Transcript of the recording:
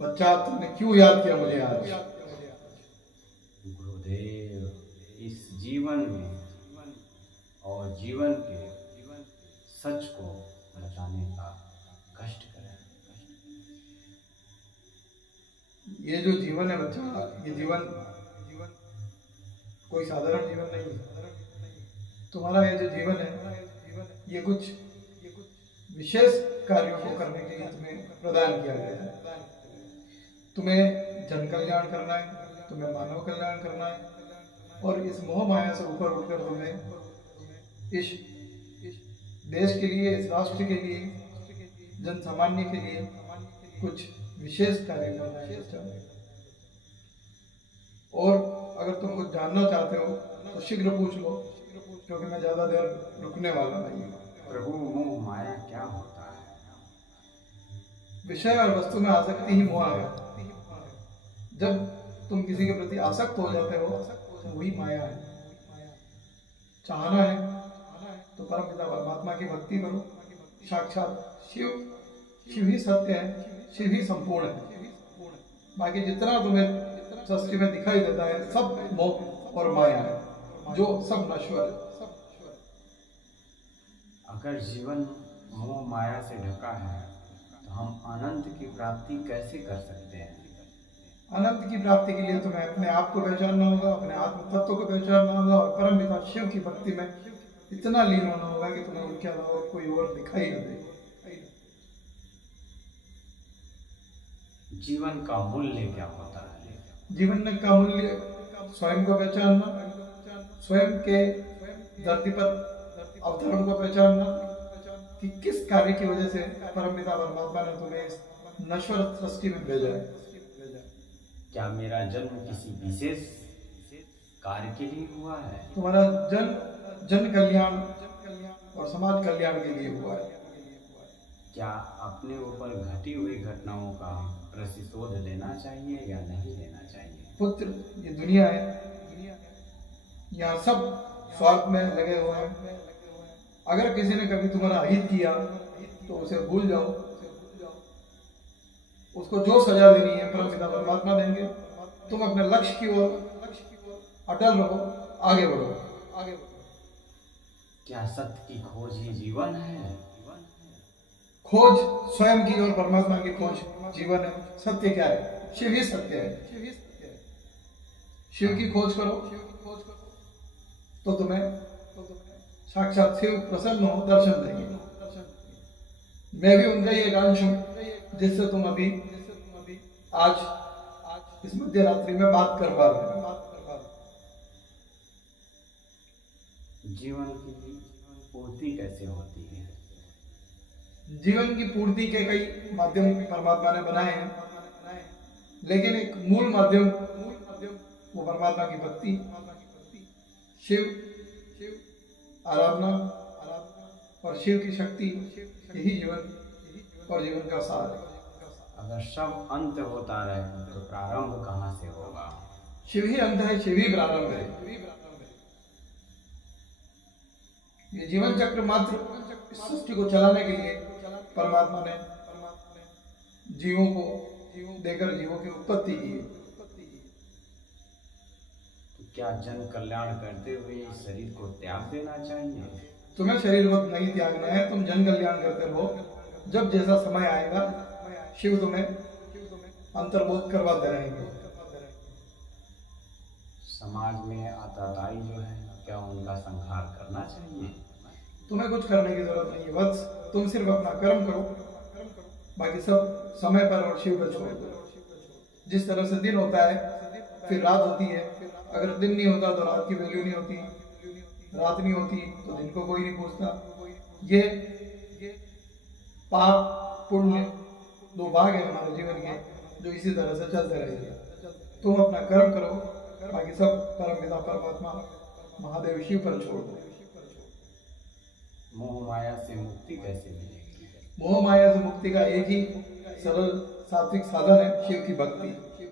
बच्चा तुमने क्यों याद किया मुझे आज? गुरुदेव, इस जीवन में और जीवन के सच को बताने का कष्ट करें। ये जो जीवन है बच्चा, ये जीवन कोई साधारण जीवन नहीं है। तुम्हारा ये जो जीवन है, ये कुछ विशेष कार्यों को करने के लिए तुम्हें प्रदान किया गया है। तुम्हें जन कल्याण करना है, तुम्हें मानव कल्याण करना है, और इस मोह माया से ऊपर उठकर तुम्हें इस देश के लिए, इस राष्ट्र के लिए, जन सामान्य के लिए कुछ विशेष कार्य करना है। और अगर तुम कुछ जानना चाहते हो तो शीघ्र पूछ लो, क्योंकि मैं ज्यादा देर रुकने वाला नहीं हूँ। प्रभु, मोह माया क्या होता है? विषय और वस्तु में आसक्ति ही मोह है। जब तुम किसी के प्रति आसक्त हो जाते हो तो वही माया है। चाहना है तो परमपिता परमात्मा की भक्ति करो। साक्षात शिव ही सत्य है, शिव ही संपूर्ण है। बाकी जितना तुम्हें सृष्टि में दिखाई देता है सब मोह और माया है, जो सब नश्वर है। अगर जीवन मोह माया से ढका है तो हम अनंत की प्राप्ति कैसे कर सकते हैं? अनंत की प्राप्ति के लिए तुम्हें अपने आप को पहचानना होगा, अपने आत्म तत्व को पहचानना होगा, और परम पिता शिव की भक्ति में इतना लीन होना होगा कि तुम्हें उनके अलावा कोई और दिखाई न दे। जीवन का मूल्य क्या होता है? जीवन का मूल्य स्वयं को पहचानना, स्वयं के धरती पर अवतरण को पहचानना कि किस कार्य की वजह से परमपिता परमात्मा ने तुम्हें इस नश्वर सृष्टि में भेजा है। क्या मेरा जन्म किसी विशेष कार्य के लिए हुआ है? तुम्हारा जन कल्याण और समाज कल्याण के लिए हुआ है। क्या अपने ऊपर घटी हुई घटनाओं का प्रतिशोध लेना चाहिए या नहीं लेना चाहिए? पुत्र, ये दुनिया है, यहाँ सब स्वार्थ में लगे हुए हैं। अगर किसी ने कभी तुम्हारा हित किया तो उसे भूल जाओ। उसको जो सजा देनी है परमपिता परमात्मा देंगे। तुम अपने लक्ष्य की ओर अटल रहो, आगे बढ़ो। क्या सत्य की खोज ही जीवन है? खोज स्वयं की और परमात्मा की खोज जीवन है। सत्य क्या है? शिव ही सत्य है। शिव की खोज करो तो तुम्हें साक्षात शिव प्रसन्न हो, दर्शन देंगे। मैं भी उनका ही एक अंश हूं जिससे तुम अभी आज इस मध्य रात्रि में बात कर पा रहे हो। जीवन की पूर्ति कैसे होती है? जीवन की पूर्ति के कई माध्यम परमात्मा ने बनाए हैं, लेकिन एक मूल माध्यम वो परमात्मा की भक्ति, शिव आराधना और शिव की शक्ति, यही जीवन और जीवन का सार है। अगर सब अंत होता रहे तो प्रारंभ कहाँ से होगा? शिव ही अंत है, शिव ही प्रारंभ है। ये जीवन चक्र मात्र इस सृष्टि को चलाने के लिए परमात्मा ने जीवों को देकर जीवों की उत्पत्ति की है। तो क्या जन कल्याण करते हुए इस शरीर को त्याग देना चाहिए? तुम्हें शरीर को नहीं त्यागना है, तुम जन कल्याण करते रहो। जब जैसा समय आएगा शिव तुम्हें अंतर्बोध करवाते रहेंगे। समाज में आताताई जो है, क्या उनका संहार करना चाहिए? तुम्हें कुछ करने की जरूरत नहीं है वत्स, तुम सिर्फ अपना कर्म करो, बाकी सब समय पर और शिव पर छोड़ दो। जिस तरह से दिन होता है फिर रात होती है, अगर दिन नहीं होता तो रात की वैल्यू नहीं होती, रात नहीं होती तो दिन को कोई नहीं पूछता। ये पाप पुण्य दो भाग है हमारे जीवन के, जो इसी तरह से चलते रहेंगे। तुम अपना कर्म करो, बाकी सब परमपिता परमात्मा महादेव शिव पर छोड़ दो। मोह माया से मुक्ति कैसे मिलेगी? मोह माया से मुक्ति का एक ही सरल सात्विक साधन है, शिव की भक्ति।